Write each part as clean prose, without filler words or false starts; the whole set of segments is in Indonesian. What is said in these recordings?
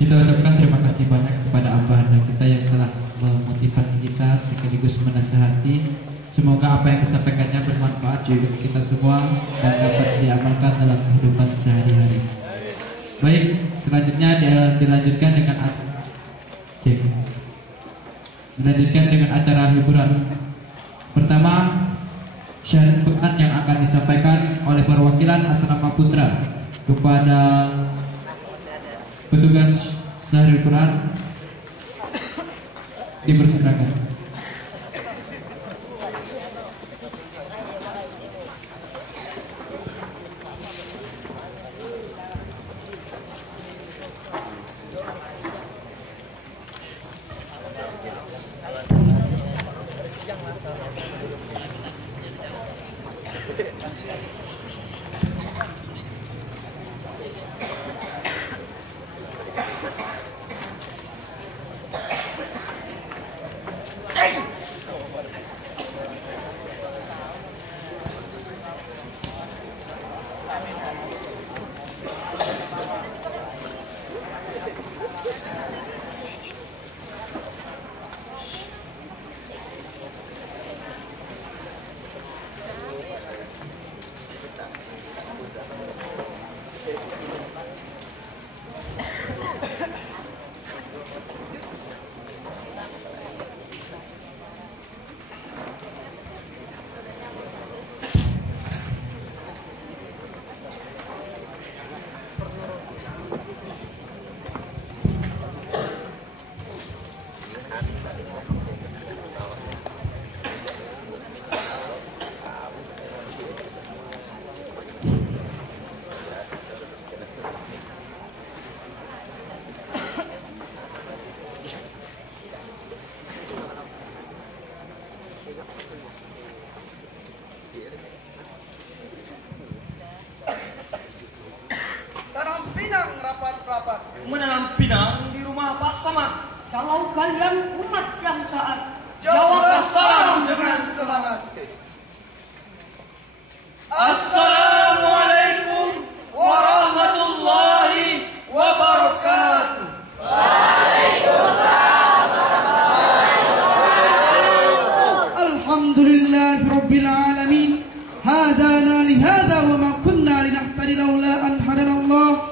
Kita ucapkan terima kasih banyak kepada Abah dan kita yang telah memotivasi kita sekaligus menasihati. Semoga apa yang disampaikannya bermanfaat juga kita semua dan dapat diamalkan dalam kehidupan sehari-hari. Baik, selanjutnya dilanjutkan dengan acara hiburan. Pertama, syair Quran yang akan disampaikan oleh perwakilan Asrama Putra kepada petugas syair Quran dipersilakan. Menanam pinang di rumah Pak Samad. Kalau kalian umat yang taat, Jawablah salam dengan semangat. Assalamualaikum warahmatullahi wabarakatuh. Waalaikumsalam warahmatullahi wabarakatuh. Alhamdulillahi rabbil alamin. Hadana li hadha wa ma kunna linahtadi laula an hadana Allah.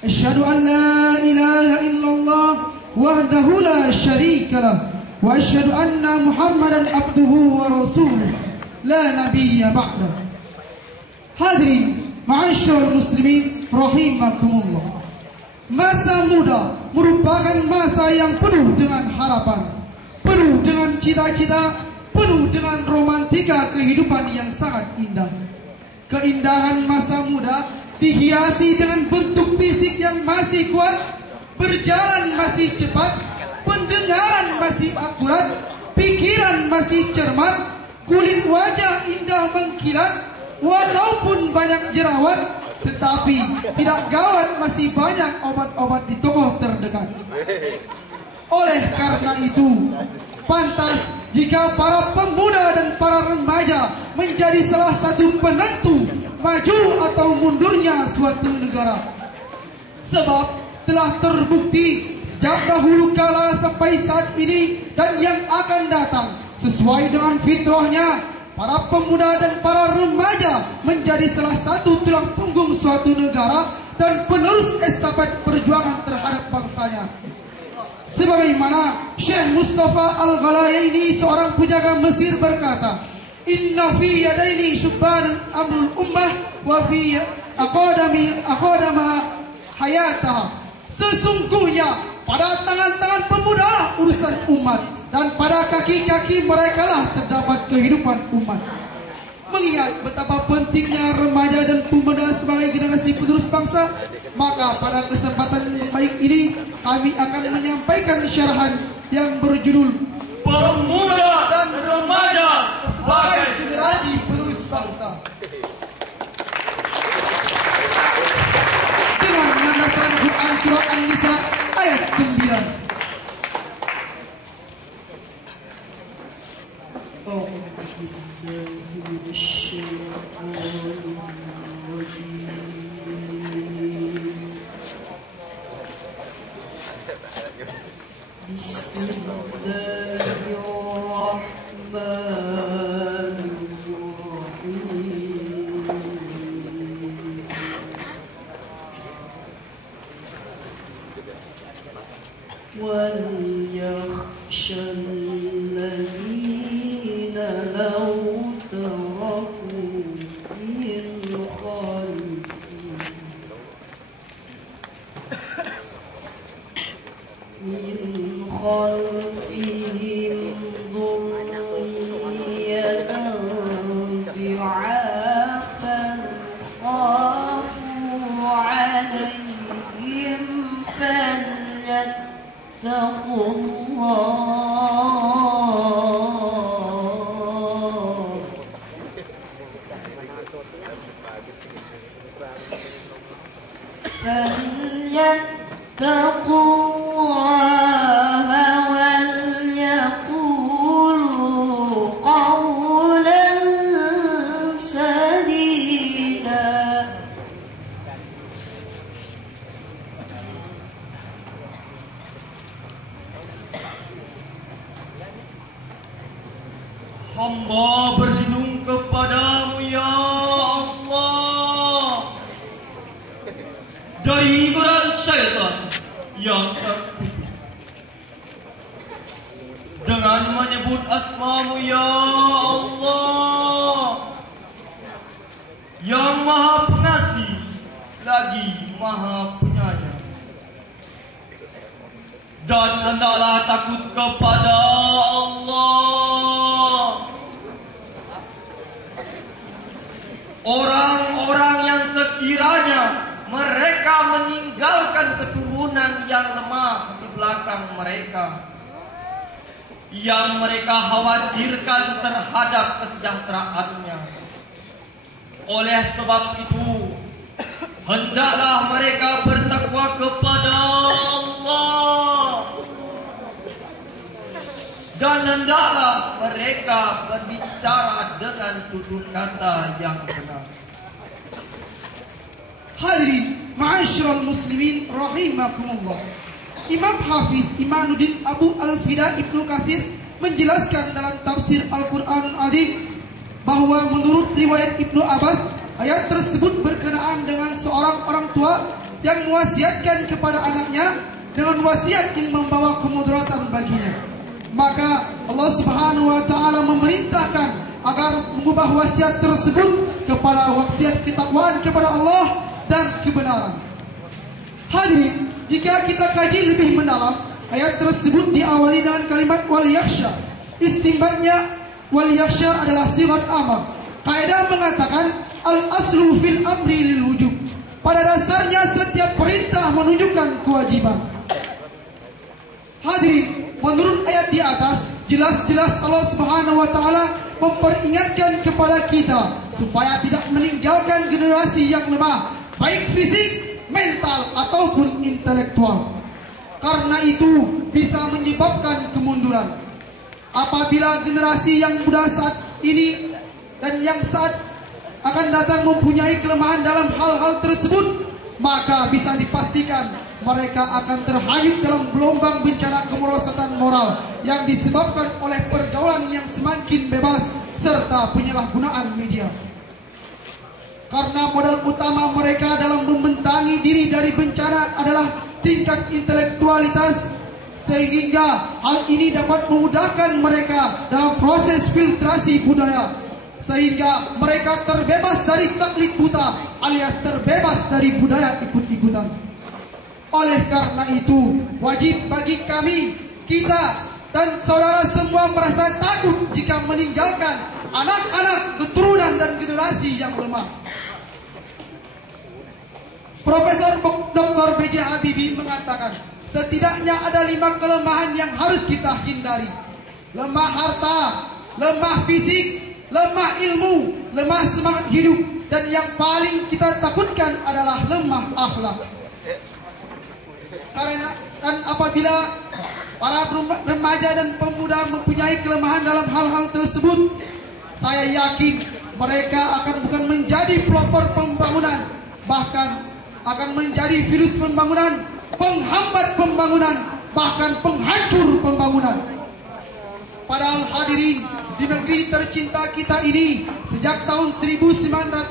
Asyhadu an la ilaha illallah wahdahu la syarika lah wa asyhadu anna Muhammadan abduhu wa rasuluh la nabiyya ba'da. Hadirin ma'asyiral muslimin rahimakumullah. Masa muda merupakan masa yang penuh dengan harapan, penuh dengan cita-cita, penuh dengan romantika kehidupan yang sangat indah. Keindahan masa muda dihiasi dengan bentuk fisik yang masih kuat, berjalan masih cepat, pendengaran masih akurat, pikiran masih cermat, kulit wajah indah mengkilat, walaupun banyak jerawat, tetapi tidak gawat masih banyak obat-obat di toko terdekat. Oleh karena itu, pantas jika para pemuda dan para remaja menjadi salah satu penentu maju atau mundurnya suatu negara. Sebab telah terbukti sejak dahulu kala sampai saat ini dan yang akan datang, sesuai dengan fitrahnya, para pemuda dan para remaja menjadi salah satu tulang punggung suatu negara dan penerus estafet perjuangan terhadap bangsanya. Sebagaimana Syekh Mustafa Al-Ghalayaini, seorang penjaga Mesir, berkata, "Inna fi yadaini syubban amrul ummah wa fi aqadama hayataha." Sesungguhnya pada tangan-tangan pemuda urusan umat dan pada kaki-kaki mereka lah terdapat kehidupan umat. Mengingat betapa pentingnya remaja dan pemuda sebagai generasi penerus bangsa, maka pada kesempatan yang baik ini kami akan menyampaikan syarahan yang berjudul Pemuda dan Remaja sebagai generasi penerus bangsa. Dengan landasan Quran Surah An-Nisa ayat 9. وليخشى الذين لو تركوا من خلفهم ذرية ضعافا خافوا عليهم فليتقوا الله فليتقوا الله وليقولوا قولا سديدا. Hamba berlindung kepadamu ya Allah dari godaan syaitan yang terkutuk. Dengan menyebut asmamu ya Allah yang maha pengasih lagi maha penyayang, dan hendaklah takut kepada Allah orang-orang yang sekiranya mereka meninggalkan keturunan yang lemah di belakang mereka, yang mereka khawatirkan terhadap kesejahteraannya. Oleh sebab itu, hendaklah mereka bertakwa kepada Allah, dan hendaklah mereka berbicara dengan tutur kata yang benar. Hadirin ma'asyiral muslimin rahimakumullah. Imam Hafiz Imanuddin Abu Al-Fida Ibnu Katsir menjelaskan dalam tafsir Al-Qur'anul Azim bahwa menurut riwayat Ibnu Abbas, ayat tersebut berkenaan dengan seorang orang tua yang mewasiatkan kepada anaknya dengan wasiat yang membawa kemudaratan baginya. Maka Allah Subhanahu wa taala memerintahkan agar mengubah wasiat tersebut kepada wasiat ketakwaan kepada Allah dan kebenaran. Hadirin, jika kita kaji lebih mendalam, ayat tersebut diawali dengan kalimat wal yakhsha. Istimbatnya wal yakhsha adalah sifat amar. Kaidah mengatakan al aslu fil amri lil wujub. Pada dasarnya setiap perintah menunjukkan kewajiban. Hadirin, menurut ayat di atas jelas-jelas Allah Subhanahu wa taala memperingatkan kepada kita supaya tidak meninggalkan generasi yang lemah, baik fisik, mental ataupun intelektual. Karena itu bisa menyebabkan kemunduran. Apabila generasi yang muda saat ini dan yang saat akan datang mempunyai kelemahan dalam hal-hal tersebut, maka bisa dipastikan mereka akan terhanyut dalam gelombang bencana kemerosotan moral yang disebabkan oleh pergaulan yang semakin bebas serta penyalahgunaan media. Karena modal utama mereka dalam membentangi diri dari bencana adalah tingkat intelektualitas, sehingga hal ini dapat memudahkan mereka dalam proses filtrasi budaya, sehingga mereka terbebas dari taklid buta alias terbebas dari budaya ikut-ikutan. Oleh karena itu, wajib bagi kami, kita dan saudara semua merasa takut jika meninggalkan anak-anak, keturunan dan generasi yang lemah. Profesor Dr. B.J. Habibie mengatakan, setidaknya ada 5 kelemahan yang harus kita hindari. Lemah harta, lemah fisik, lemah ilmu, lemah semangat hidup, dan yang paling kita takutkan adalah lemah akhlak. Karena dan apabila para remaja dan pemuda mempunyai kelemahan dalam hal-hal tersebut, saya yakin mereka akan bukan menjadi pelopor pembangunan, bahkan akan menjadi virus pembangunan, penghambat pembangunan, bahkan penghancur pembangunan. Padahal hadirin, di negeri tercinta kita ini sejak tahun 1908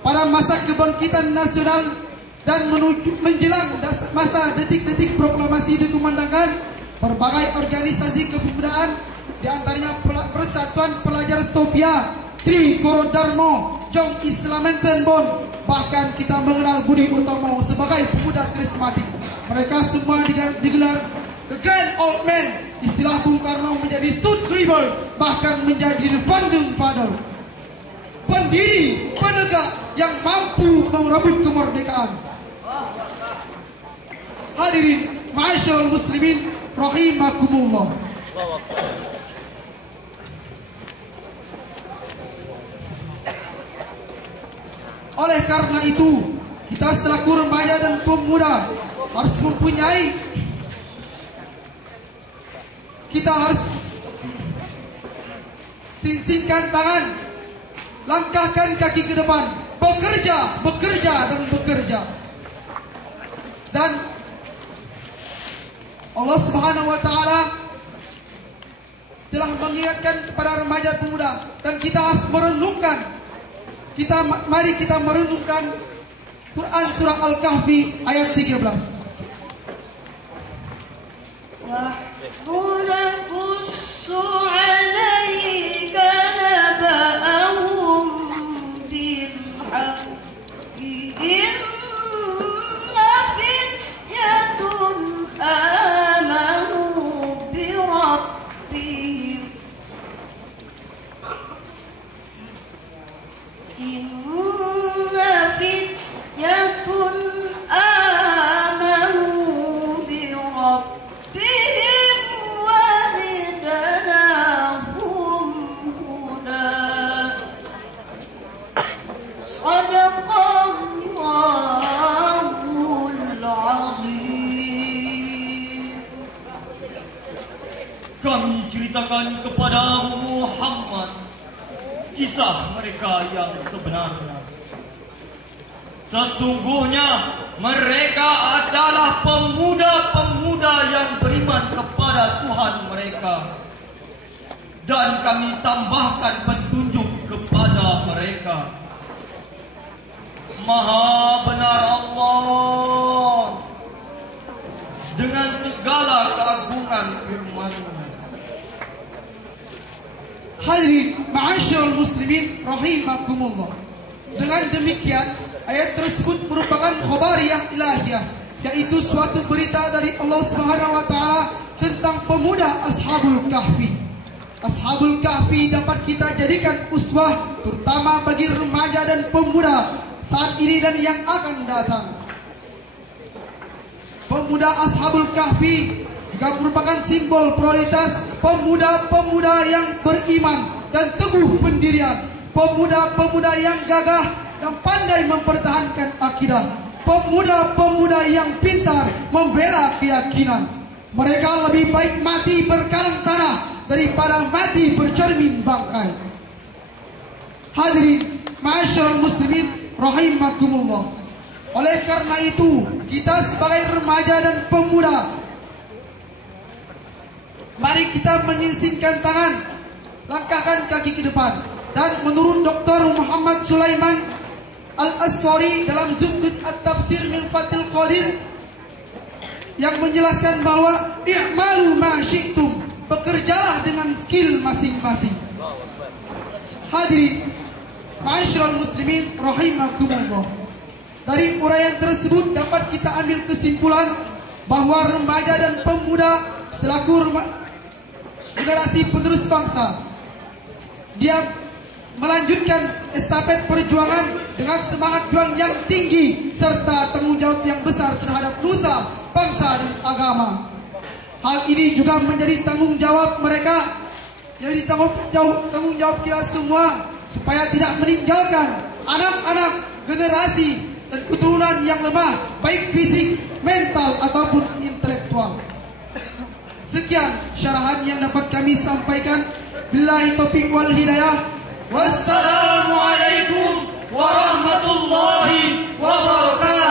pada masa kebangkitan nasional dan menjelang masa detik-detik proklamasi dikumandangkan, berbagai organisasi kepemudaan, di antaranya Persatuan Pelajar Stopia, Trikoro Darmo, Jong Islamenten Bon, bahkan kita mengenal Budi Utomo sebagai pemuda karismatik. Mereka semua digelar The Grand Old Man. Istilah Bung Karno menjadi Stud River, bahkan menjadi The Founding Father, pendiri, penegak yang mampu merebut kemerdekaan. Hadirin, ma'asyiral muslimin rahimakumullah. Oleh karena itu, kita selaku remaja dan pemuda harus mempunyai, kita harus sinsingkan tangan, langkahkan kaki ke depan, bekerja, bekerja, dan bekerja. Dan Allah Subhanahu wa Ta'ala telah mengingatkan kepada remaja pemuda, dan kita harus merenungkan. Mari kita merenungkan Quran surah Al-Kahfi ayat 13. Naqussu 'alaika naba'ahum bil haqqi inna fityatun amanu bi rabbihim inna fityatun amanu bi rabbihim wa zidnahum huda. Shadaqallahul azim. Kami ceritakan kepada Muhammad kisah mereka yang sebenarnya. Sesungguhnya mereka adalah pemuda-pemuda yang beriman kepada Tuhan mereka, dan kami tambahkan petunjuk kepada mereka. Maha benar Allah dengan segala keagungan firman-Nya. Hadirin ma'asyiral muslimin rahimakumullah. Dengan demikian, ayat tersebut merupakan khabariyah ilahiyah, yaitu suatu berita dari Allah Subhanahu wa Ta'ala tentang pemuda Ashabul Kahfi. Ashabul Kahfi dapat kita jadikan uswah, terutama bagi remaja dan pemuda saat ini dan yang akan datang. Pemuda Ashabul Kahfi juga merupakan simbol prioritas pemuda-pemuda yang beriman dan teguh pendirian, pemuda-pemuda yang gagah dan pandai mempertahankan akidah, pemuda-pemuda yang pintar membela keyakinan. Mereka lebih baik mati berkalang tanah daripada mati bercermin bangkai. Hadirin ma'asyiral muslimin rahimakumullah. Oleh karena itu, kita sebagai remaja dan pemuda, mari kita menyingsingkan tangan, langkahkan kaki ke depan. Dan menurut Dr. Muhammad Sulaiman Al-Aswari dalam Zubdud At-Tafsir min Fathil Qadir, yang menjelaskan bahwa i'malu ma syi'tum, bekerjalah dengan skill masing-masing. Hadirin ma'asyiral muslimin rahimakumullah. Dari uraian tersebut dapat kita ambil kesimpulan bahwa remaja dan pemuda selaku generasi penerus bangsa, dia melanjutkan estafet perjuangan dengan semangat juang yang tinggi serta tanggung jawab yang besar terhadap nusa, bangsa dan agama. Hal ini juga menjadi tanggung jawab mereka, jadi tanggung jawab kita semua, supaya tidak meninggalkan anak-anak generasi dan keturunan yang lemah, baik fisik, mental ataupun intelektual. Sekian syarahan yang dapat kami sampaikan. Billahi taufiq wal hidayah. Wassalamualaikum warahmatullahi wabarakatuh.